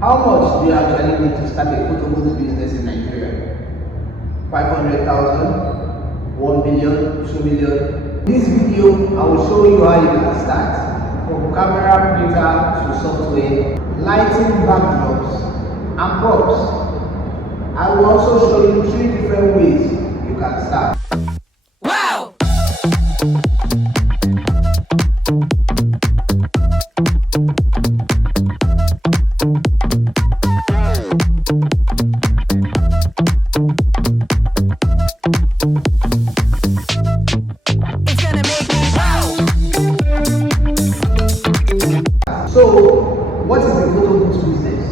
How much do you actually need to start a photo booth business in Nigeria? 500,000, 1 million, 2 million. In this video, I will show you how you can start from camera, printer to software, lighting, backdrops, and props. I will also show you 3 different ways you can start. Wow! So, what is a photo booth business?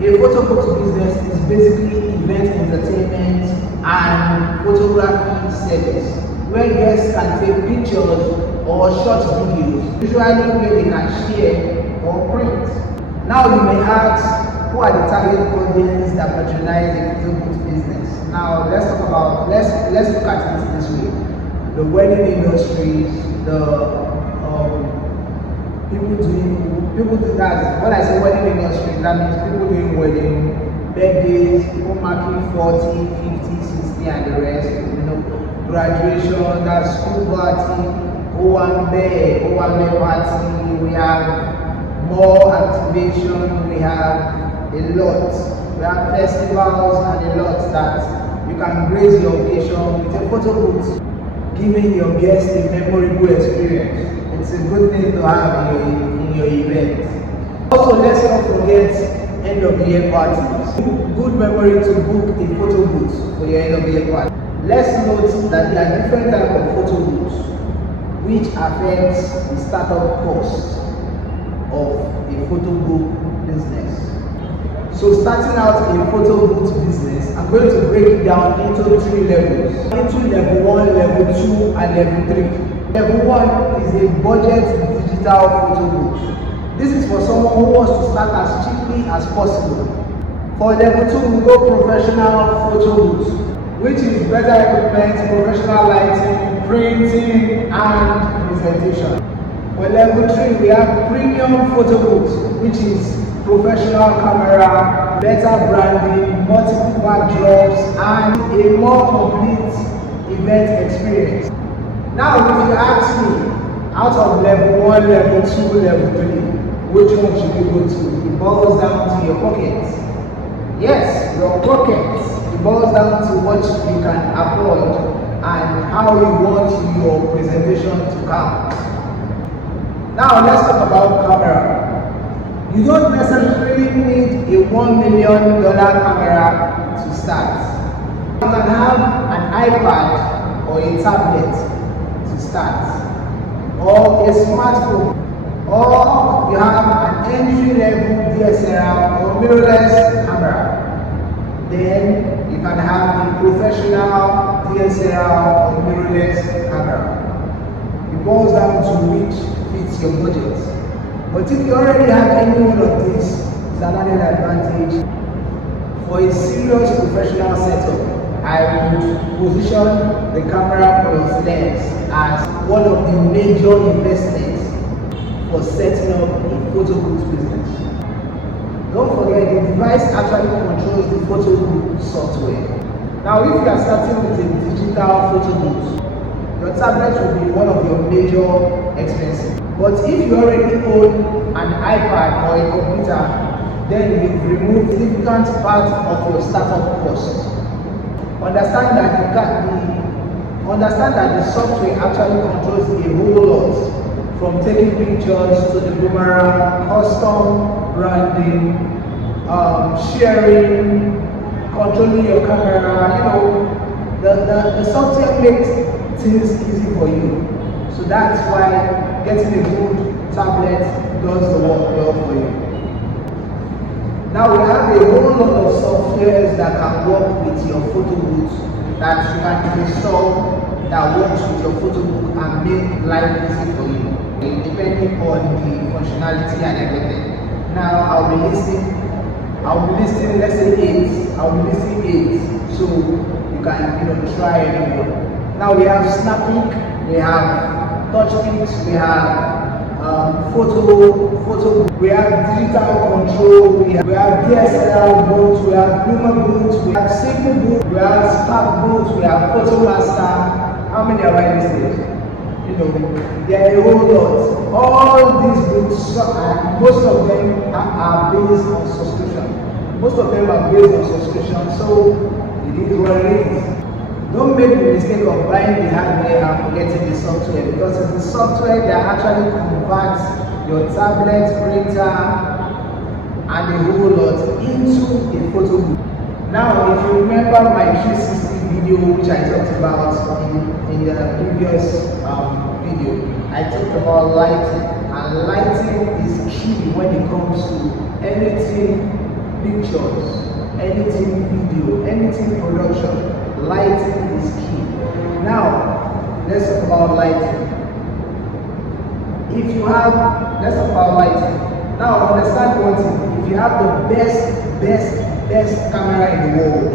A photo booth business is basically event entertainment and photography service where guests can take pictures or short videos, usually where they can share or print. Now you may ask, who are the target audience that patronize a photo booth business? Now let's look at it this way: the wedding industries, the people do that. When I say wedding industry, that means people doing wedding, birthdays, people marking 40, 50, 60 and the rest, graduation, that's school party, Owambe party, we have more activation, we have a lot. We have festivals and a lot that you can grace your occasion with a photo booth, giving your guests a memorable experience. It's a good thing to have in your event. Also, let's not forget end of the year parties. Good memory to book a photo booth for your end of the year party. Let's note that there are different types of photo booths which affects the startup cost of a photo booth business. So starting out a photo booth business, I'm going to break it down into 3 levels. Into level 1, level 2, and level 3. Level 1 is a budget digital photo booth. This is for someone who wants to start as cheaply as possible. For level 2, we go professional photo booth, which is better equipment, professional lighting, printing, and presentation. For level 3, we have premium photo booth, which is professional camera, better branding, multiple backdrops, and a more complete event experience. Now, if you ask me, out of level 1, level 2, level 3, which one should you go to? It boils down to your pockets. Yes, your pockets. It boils down to what you can afford and how you want your presentation to come. Now, let's talk about camera. You don't necessarily need a $1 million camera to start. You can have an iPad or a tablet to start, or a smartphone, or you have an entry-level DSLR or mirrorless camera. Then you can have a professional DSLR or mirrorless camera. It boils down to which fits your budget. But if you already have any one of these, it's an added advantage. For a serious professional setup, I would position the camera plus lens as one of the major investments for setting up a photo booth business. Don't forget, the device actually controls the photo booth software. Now, if you are starting with a digital photo booth, your tablet will be one of your major expenses. But if you already own an iPad or a computer, then you've removed a significant part of your startup cost. Understand that the software actually controls a whole lot, from taking pictures to the boomerang, custom branding, sharing, controlling your camera. The software makes things easy for you. So that's why getting a good tablet does the work well for you. Now we have a whole lot of softwares that can work with your photo booth that you can install that works with your photo booth and make life easy for you, depending on the functionality and everything. Now I'll be listing, let's say 8. I'll be listing 8, so you can try anyone. Now we have Snappic, we have TouchPix, we have photo, we have digital control So we have DSLR booths, we have Luma booths, we have Simple booths, we have Spark booths, we have Photomaster. How many are I listed? You know, there are a whole lot. All these booths, most of them are based on subscription. Most of them are based on subscription, so it is what it is. Don't make the mistake of buying the hardware and forgetting the software, because it's the software that actually converts your tablet, printer, and a whole lot into a photo booth. Now, if you remember my 360 video, which I talked about in the previous video, I talked about lighting, and lighting is key when it comes to anything pictures, anything video, anything production. Lighting is key. Now, let's talk about lighting. Let's talk about lighting. Now, understand one thing. If you have the best camera in the world,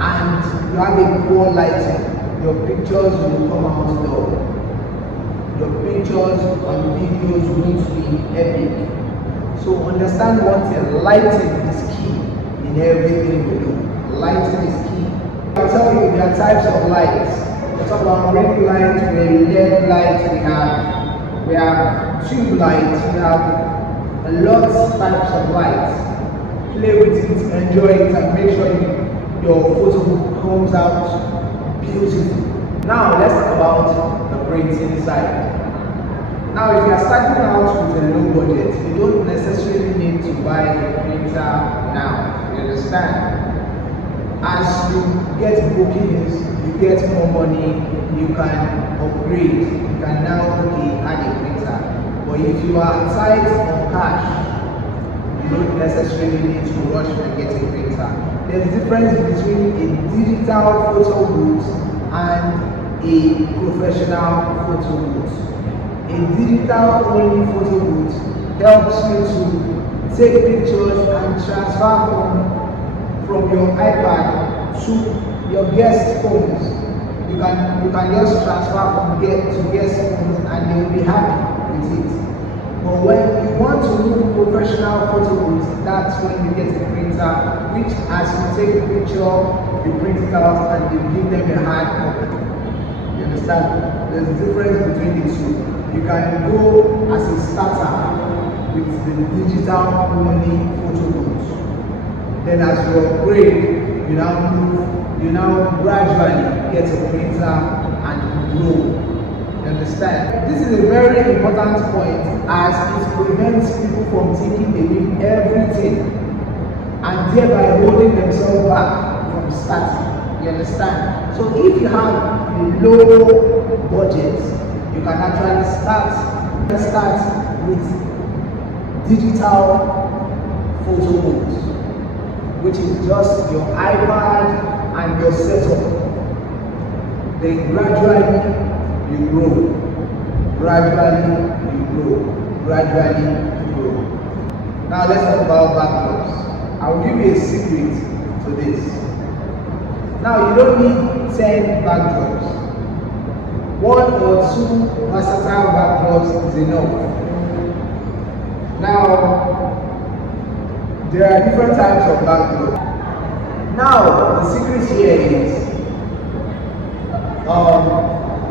and you have a poor lighting, your pictures will come out low. Your pictures and videos won't be epic. So understand one thing. Lighting is key in everything we do. Lighting is key. I'll tell you, there are types of lights. We talk about ring lights, we have LED lights, we have tube lights, we have a lot of types of lights. Play with it, enjoy it, and make sure your photo comes out beautiful. Now let's talk about the printing side. Now, if you are starting out with a low budget, you don't necessarily need to buy a printer now. You understand? As you get bookings, you get more money, you can upgrade. You can now add a printer. But if you are tight on cash, you don't necessarily need to rush and get a printer. There's a difference between a digital photo booth and a professional photo booth. A digital only photo booth helps you to take pictures and transfer from your iPad to your guest phones. You can just transfer from guest phones and they will be happy with it. But when you want to do professional photo booths, that's when you get a printer, which as you take the picture, you print it out and you give them a hard copy. You understand? There's a difference between the two. You can go as a starter with the digital only photo booth. Then as you upgrade, you now gradually get a printer and grow. You understand? This is a very important point, as it prevents people from thinking they need everything and thereby holding themselves back from starting. You understand? So if you have a low budget, you can actually start with digital photo booths, which is just your iPad and your setup. Then gradually you grow. Gradually you grow. Gradually you grow. Now let's talk about backdrops. I will give you a secret to this. Now you don't need 10 backdrops. 1 or 2 versatile backdrops is enough. Now, there are different types of backdrops. Now, the secret here is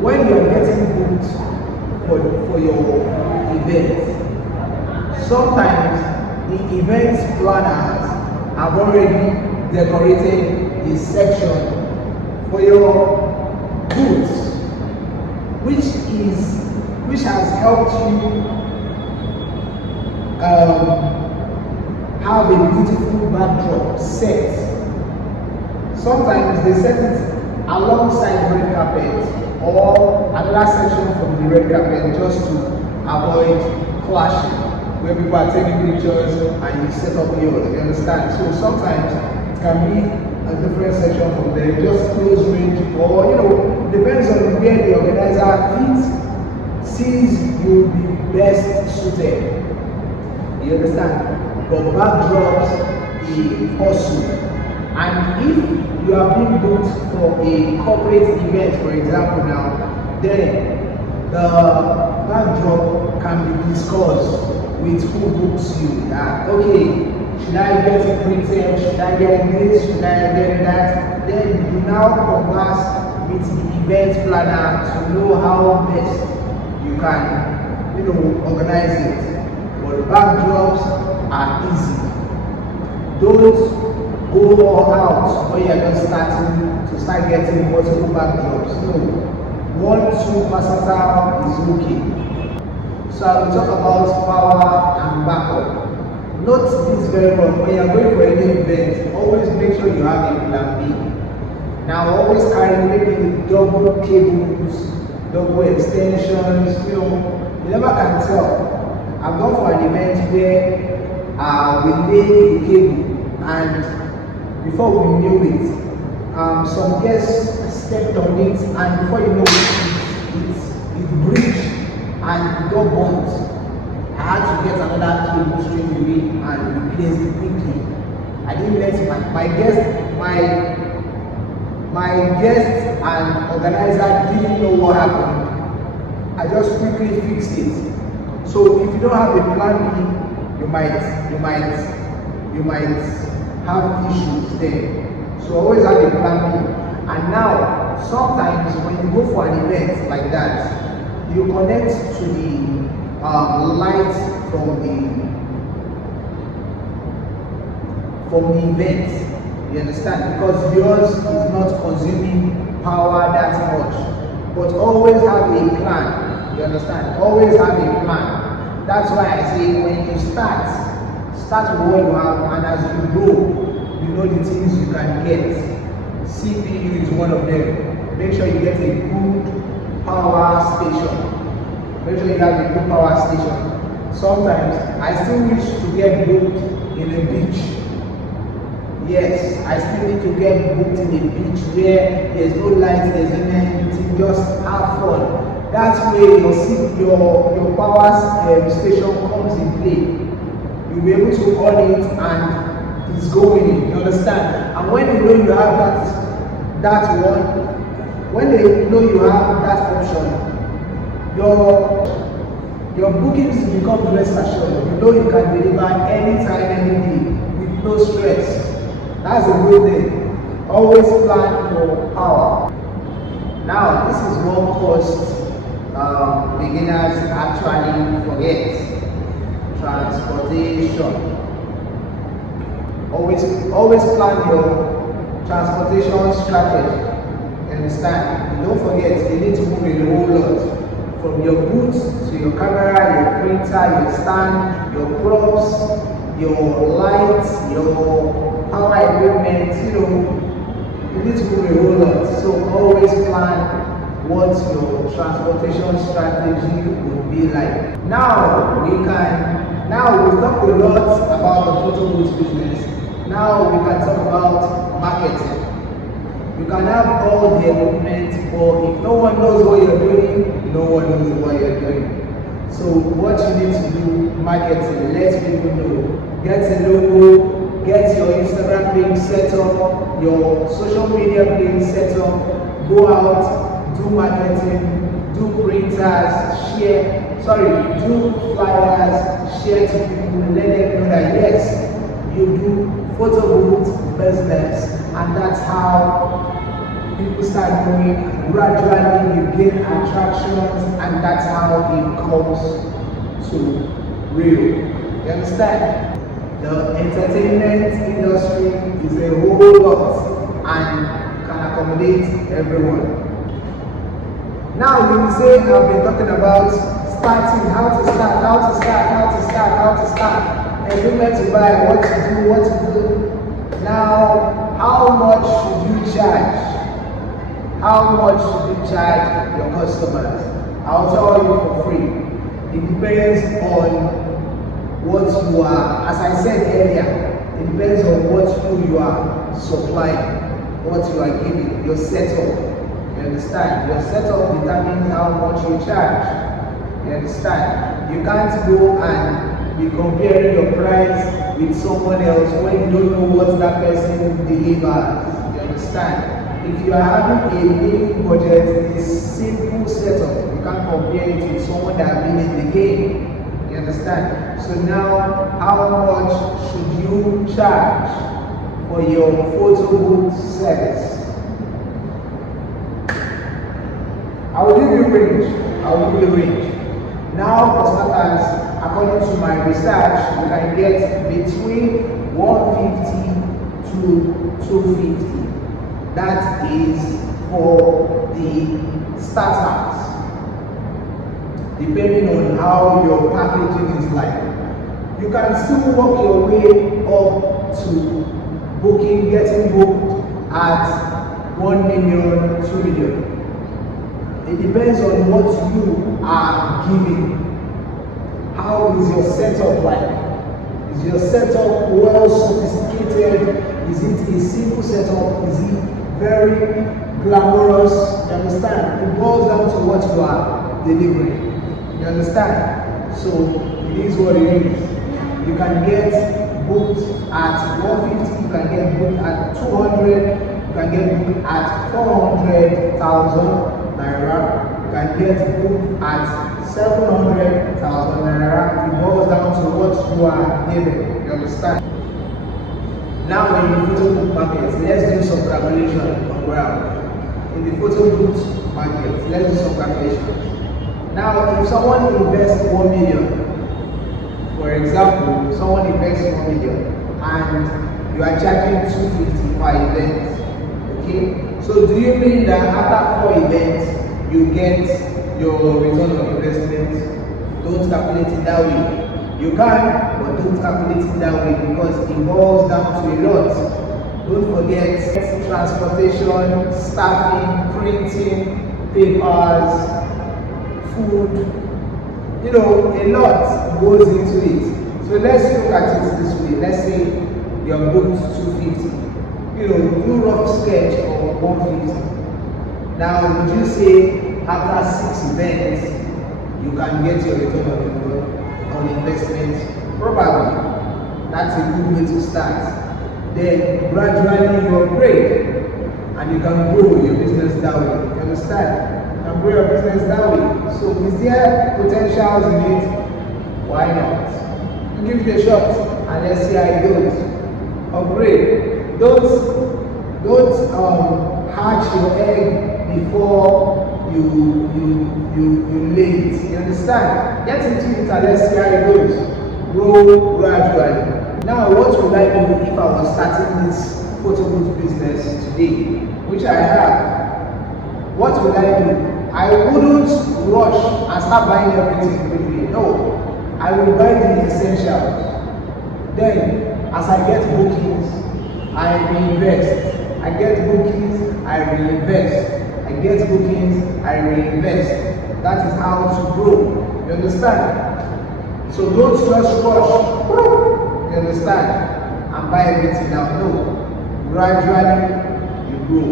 when you're getting booked for your event, sometimes the event planners have already decorated a section for your booths, which has helped you have a beautiful backdrop set. Sometimes they set it alongside the red carpet or another section from the red carpet just to avoid clashing, where people are taking pictures and you set up yours. You understand? So sometimes it can be a different section from there, just close range, or depends on where the organizer sees you be best suited. You understand? But backdrops is awesome. And if you are being booked for a corporate event, for example now, then the backdrop can be discussed with who books you. Okay, should I get it printed? Should I get this? Should I get that? Then you now converse with the event planner to know how best you can, organize it. But backdrops are easy. Don't go all out when you're just starting to start getting multiple backdrops. No. 1, 2 versatile is okay. So I will talk about power and backup. Note this very well. When you're going for any event, always make sure you have a plan B. Now always carry maybe double cables, double extensions, you never can tell. I've gone for an event where we laid a cable, and before we knew it, some guests stepped on it, and before you know it breached and it got burnt. I had to get another cable straight away and replace it quickly. I didn't let my guest and organizer didn't know what happened. I just quickly fixed it. So if you don't have a plan B, you might have issues there. So always have a plan B. And now, sometimes when you go for an event like that, you connect to the light from the event. You understand? Because yours is not consuming power that much. But always have a plan. You understand? Always have a plan. That's why I say when you start with what you have, and as you grow, you know the things you can get. CPU is one of them. Make sure you get a good power station. Make sure you have a good power station. Sometimes I still wish to get booked in a beach. Yes, I still need to get booked in a beach where there's no light, there's no anything, just have fun. That's where your power station comes in play. You'll be able to on it and it's going. You understand? And when you know you have that one, when they know you have that option, your bookings become rest assured. You know you can deliver anytime, any day with no stress. That's a good thing. Always plan for power. Now, this is one cost beginners actually forget. Transportation. Always plan your transportation strategy. Understand? And don't forget, you need to move a whole lot. From your boots to your camera, your printer, your stand, your props, your lights, your power equipment, you need to move a whole lot. So always plan what your transportation strategy will be like. Now we've talked a lot about the photo booth business. Now we can talk about marketing. You can have all the equipment, but if no one knows what you're doing, no one knows what you're doing. So what you need to do, marketing, let people know. Get a logo, get your Instagram page set up, your social media page set up, go out, do marketing, do printers, do flyers, share to people, let them know that yes, you do photo booth business, and that's how people start going. Gradually you gain attractions, and that's how it comes to real. You understand? The entertainment industry is a whole lot and can accommodate everyone. Now you will say I've been talking about starting, how to start, equipment to buy, what to do. Now, how much should you charge? How much should you charge your customers? I'll tell you for free. It depends on what you are. As I said earlier, it depends on what you are supplying, what you are giving, your setup. You understand? Your setup determines how much you charge. You understand? You can't go and be comparing your price with someone else when you don't know what that person delivers. You understand? If you are having a minimum budget, a simple setup, you can't compare it with someone that has been in the game. You understand? So now, how much should you charge for your photo booth service? I will give you a range. Now, for starters, according to my research, you can get between 150 to 250. That is for the starters, depending on how your packaging is like. You can still work your way up to getting booked at 1 million, 2 million. It depends on what you are giving. How is your setup like? Is your setup well sophisticated? Is it a simple setup? Is it very glamorous? You understand? It boils down to what you are delivering. You understand? So it is what it is. You can get booked at 150, you can get booked at 200, you can get booked at 400,000 naira, you can get booked at 700,000 naira. It boils down to what you are giving. You understand? Now in the photo book market, let's do some calculation on ground. In the photo book market, let's do some calculations. Now, if someone invests 1 million, for example, someone invests 1 million and you are charging 250 per event, okay? So do you mean that after 4 events, you get your return on investment? Don't calculate it that way. You can, but don't calculate it that way because it boils down to a lot. Don't forget transportation, staffing, printing, papers, food. You know, a lot goes into it. So let's look at it this way. Let's say you're booked 250. You know, do rough sketch of 150. Now, would you say after 6 events, you can get your return on investment? Probably. That's a good way to start. Then gradually you upgrade and you can grow your business that way. You understand? You can grow your business that way. So is there potentials in it? Why not? You give it a shot and let's see how it goes. Upgrade. Don't hatch your egg before you lay it. You understand? Get into it and let's see how it goes. Grow gradually. Now, what would I do if I was starting this photo booth business today, which I have? What would I do? I wouldn't rush and start buying everything quickly. No, I will buy the essentials. Then, as I get bookings, I reinvest. I get bookings, I reinvest. I get bookings, I reinvest. That is how to grow. You understand? So don't just rush. You understand? And buy everything now. No. Gradually, you grow.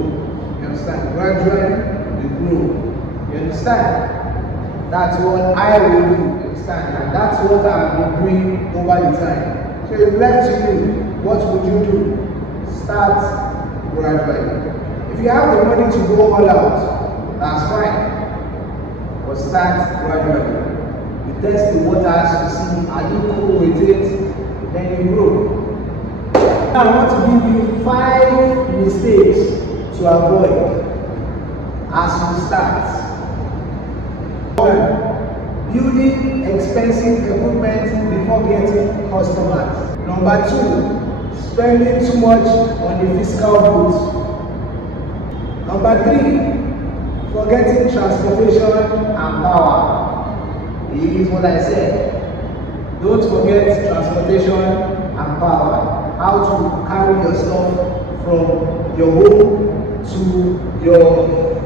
You understand? Gradually, you grow. You understand? That's what I will do. You understand? And that's what I've been doing over the time. So if left to you, what would you do? Start gradually. If you have the money to go all out, that's fine. But start gradually. You test the waters to see, are you cool with it? Then you grow. Now I want to give you 5 mistakes to avoid as you start. 1. Building expensive equipment before getting customers. Number 2. Spending too much on the physical goods. Number 3. Forgetting transportation and power. This is what I said. Don't forget transportation and power. How to carry your stuff from your home to your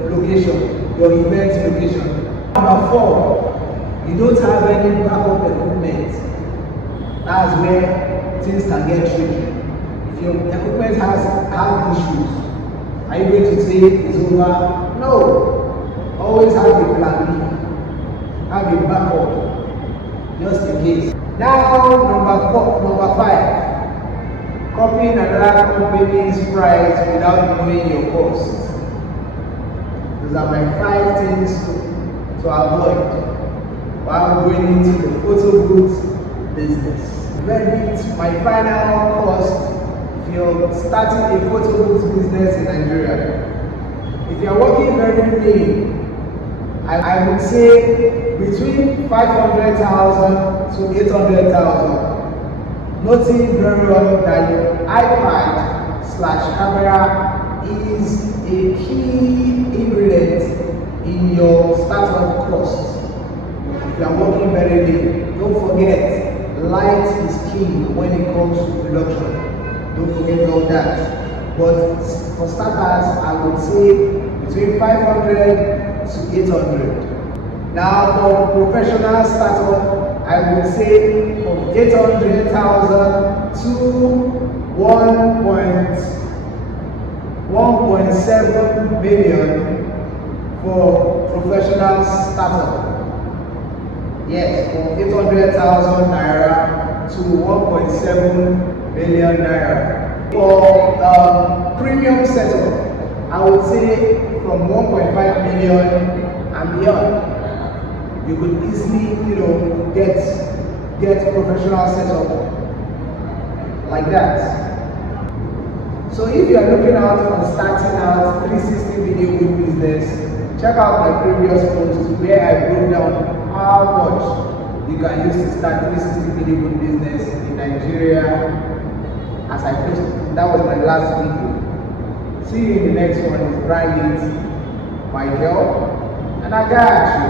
location, your event location. Number 4, you don't have any backup equipment. That's where things can get tricky. If your equipment has issues, are you going to say it's over? No. Always have a plan B. Have a backup, just in case. Now, number 5, copying another company's price without knowing your cost. Those are my 5 things to avoid. while going into the photo booth business. Verdict, my final cost if you're starting a photo booth business in Nigeria. If you're working very lean, I would say between 500,000 to 800,000. Noting very well that your iPad/camera is a key ingredient in your startup cost. If you are working very lean, don't forget, light is king when it comes to production. Don't forget all that. But for starters, I would say between 500 to 800. Now for professional startup, I would say from 800,000 to 1.7 million for professional startup. Yes, from 800,000 naira to 1.7 million naira. For premium setup, I would say from 1.5 million and beyond. You could easily, get professional setup like that. So if you are looking out on starting out 360 video boot business, check out my previous posts where I broke down how much you can use to start 360 video boot business in Nigeria. As I posted, that was my last video. See you in the next one. It's Brian, my girl, and I got you.